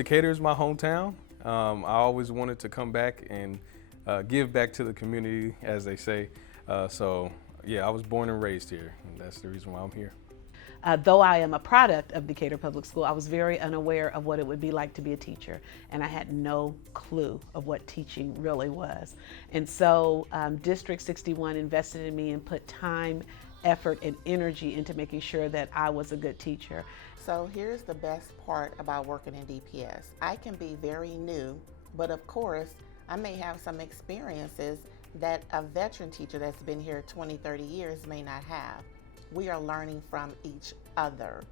Decatur is my hometown. I always wanted to come back and give back to the community, as they say. So yeah, I was born and raised here, and that's the reason why I'm here. Though I am a product of Decatur Public School, I was very unaware of what it would be like to be a teacher, and I had no clue of what teaching really was. And so District 61 invested in me and put time, effort, and energy into making sure that I was a good teacher. So here's the best part about working in DPS. I can be very new, but of course, I may have some experiences that a veteran teacher that's been here 20, 30 years may not have. We are learning from each other,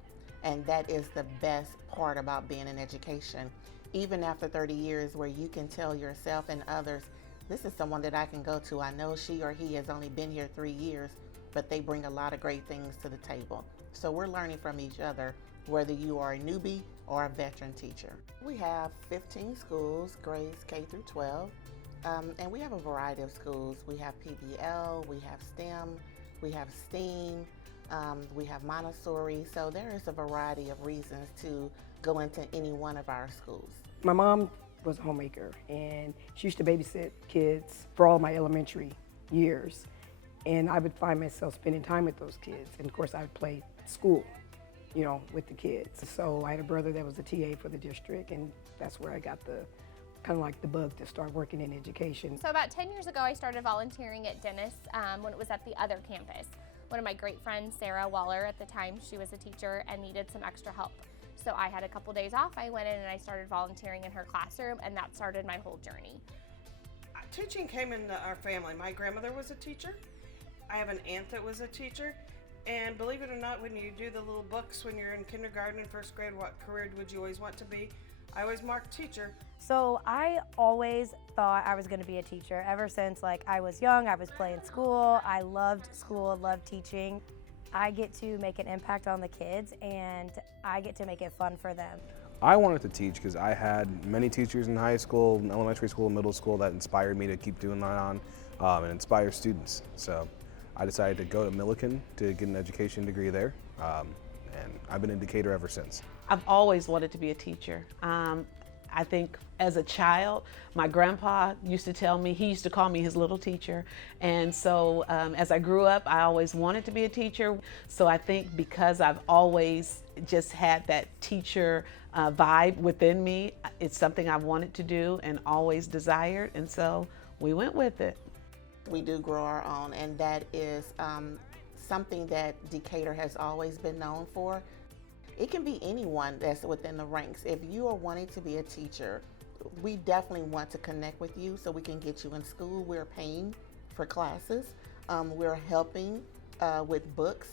and that is the best part about being in education. Even after 30 years, where you can tell yourself and others, this is someone that I can go to. I know she or he has only been here 3 years, but they bring a lot of great things to the table. So we're learning from each other, whether you are a newbie or a veteran teacher. We have 15 schools, grades K through 12, and we have a variety of schools. We have PBL, we have STEM, we have STEAM, we have Montessori, so there is a variety of reasons to go into any one of our schools. My mom was a homemaker, and she used to babysit kids for all my elementary years, and I would find myself spending time with those kids, and of course I would play school, you know, with the kids. So I had a brother that was a TA for the district, and that's where I got the kind of like the bug to start working in education. So about 10 years ago, I started volunteering at Dennis when it was at the other campus. One of my great friends, Sarah Waller, at the time, she was a teacher and needed some extra help. So I had a couple days off. I went in and I started volunteering in her classroom, and that started my whole journey. Teaching came into our family. My grandmother was a teacher. I have an aunt that was a teacher. And believe it or not, when you do the little books when you're in kindergarten and first grade, what career would you always want to be? I always marked teacher. So I always thought I was going to be a teacher. Ever since I was young, I was playing school. I loved school, loved teaching. I get to make an impact on the kids, and I get to make it fun for them. I wanted to teach because I had many teachers in high school, elementary school, middle school that inspired me to keep doing that on and inspire students. So I decided to go to Millikan to get an education degree there, and I've been in Decatur ever since. I've always wanted to be a teacher. I think as a child, my grandpa used to tell me, he used to call me his little teacher. And so as I grew up, I always wanted to be a teacher. So I think because I've always just had that teacher vibe within me, it's something I've wanted to do and always desired. And so we went with it. We do grow our own, and that is something that Decatur has always been known for. It can be anyone that's within the ranks. If you are wanting to be a teacher, we definitely want to connect with you so we can get you in school. We're paying for classes. We're helping with books,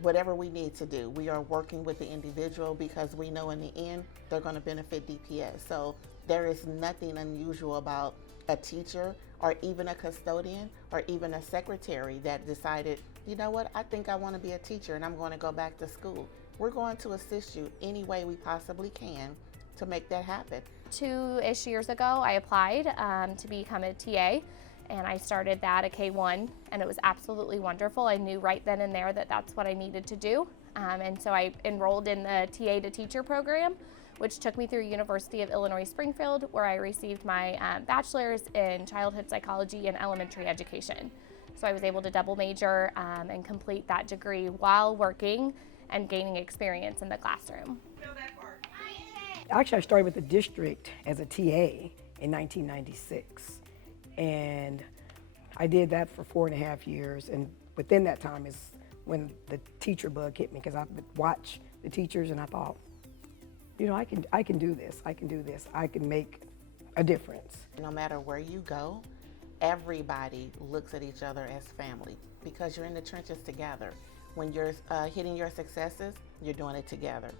whatever we need to do. We are working with the individual because we know in the end they're going to benefit DPS. So there is nothing unusual about a teacher or even a custodian or even a secretary that decided, you know what, I think I want to be a teacher and I'm going to go back to school. We're going to assist you any way we possibly can to make that happen. 2-ish years ago, I applied to become a TA, and I started that at K1, and it was absolutely wonderful. I knew right then and there that that's what I needed to do, and so I enrolled in the TA to teacher program, which took me through University of Illinois Springfield, where I received my bachelor's in childhood psychology and elementary education. So I was able to double major and complete that degree while working and gaining experience in the classroom. Actually, I started with the district as a TA in 1996, and I did that for 4.5 years, and within that time is when the teacher bug hit me, because I would watch the teachers and I thought, you know, I can do this, I can make a difference. No matter where you go, everybody looks at each other as family because you're in the trenches together. When you're hitting your successes, you're doing it together.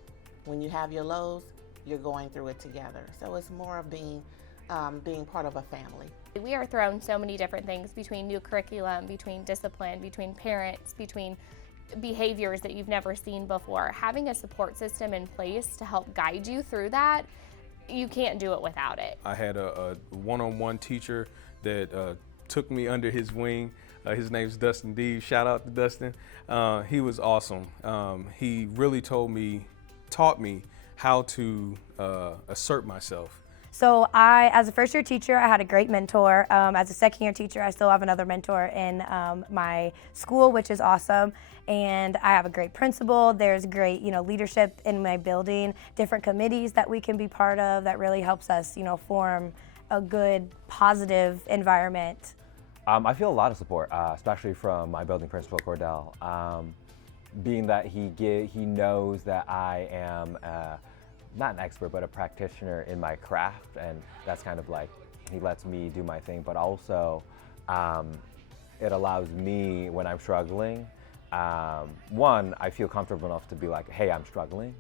When you have your lows, you're going through it together. So it's more of being part of a family. We are thrown so many different things between new curriculum, between discipline, between parents, between behaviors that you've never seen before. Having a support system in place to help guide you through that, you can't do it without it. I had a one-on-one teacher that took me under his wing. His name's Dustin D. Shout out to Dustin. He was awesome. He really taught me how to assert myself. So as a first year teacher, I had a great mentor. As a second year teacher, I still have another mentor in my school, which is awesome. And I have a great principal. There's great, leadership in my building, different committees that we can be part of that really helps us, you a good, positive environment. I feel a lot of support, especially from my building principal, Cordell. Being that he knows that I am not an expert, but a practitioner in my craft, and that's kind of like, he lets me do my thing, but also it allows me when I'm struggling, one, I feel comfortable enough to be like, hey, I'm struggling,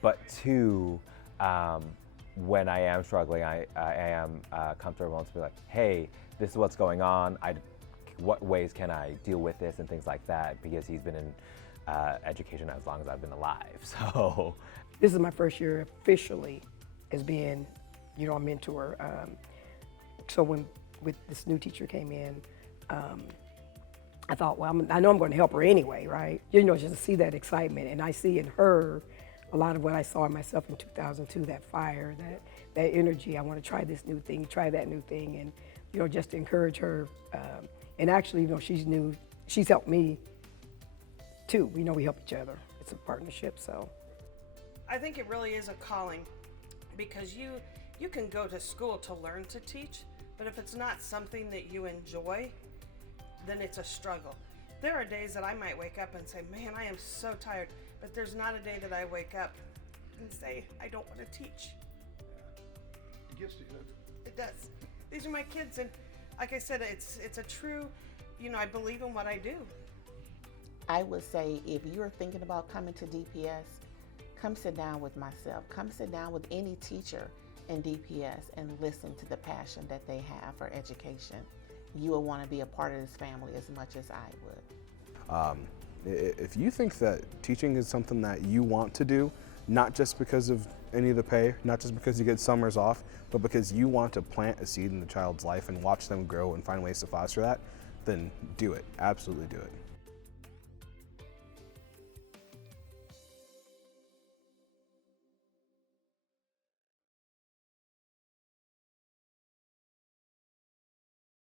but two, when I am struggling, I am comfortable enough to be like, hey, this is what's going on, what ways can I deal with this and things like that, because he's been in education as long as I've been alive, so. This is my first year officially as being, a mentor. So when this new teacher came in, I thought, well, I know I'm going to help her anyway, right? Just to see that excitement, and I see in her a lot of what I saw in myself in 2002, that fire, that energy. I want to try this new thing, try that new thing, and just to encourage her. And actually, she's helped me too. We help each other. It's a partnership, so. I think it really is a calling, because you can go to school to learn to teach, but if it's not something that you enjoy, then it's a struggle. There are days that I might wake up and say, man, I am so tired, but there's not a day that I wake up and say, I don't want to teach. It gets to you. It does. These are my kids, and like I said, it's a true, I believe in what I do. I would say if you're thinking about coming to DPS, come sit down with myself. Come sit down with any teacher in DPS and listen to the passion that they have for education. You will want to be a part of this family as much as I would. If you think that teaching is something that you want to do, not just because of any of the pay, not just because you get summers off, but because you want to plant a seed in the child's life and watch them grow and find ways to foster that, then do it. Absolutely do it.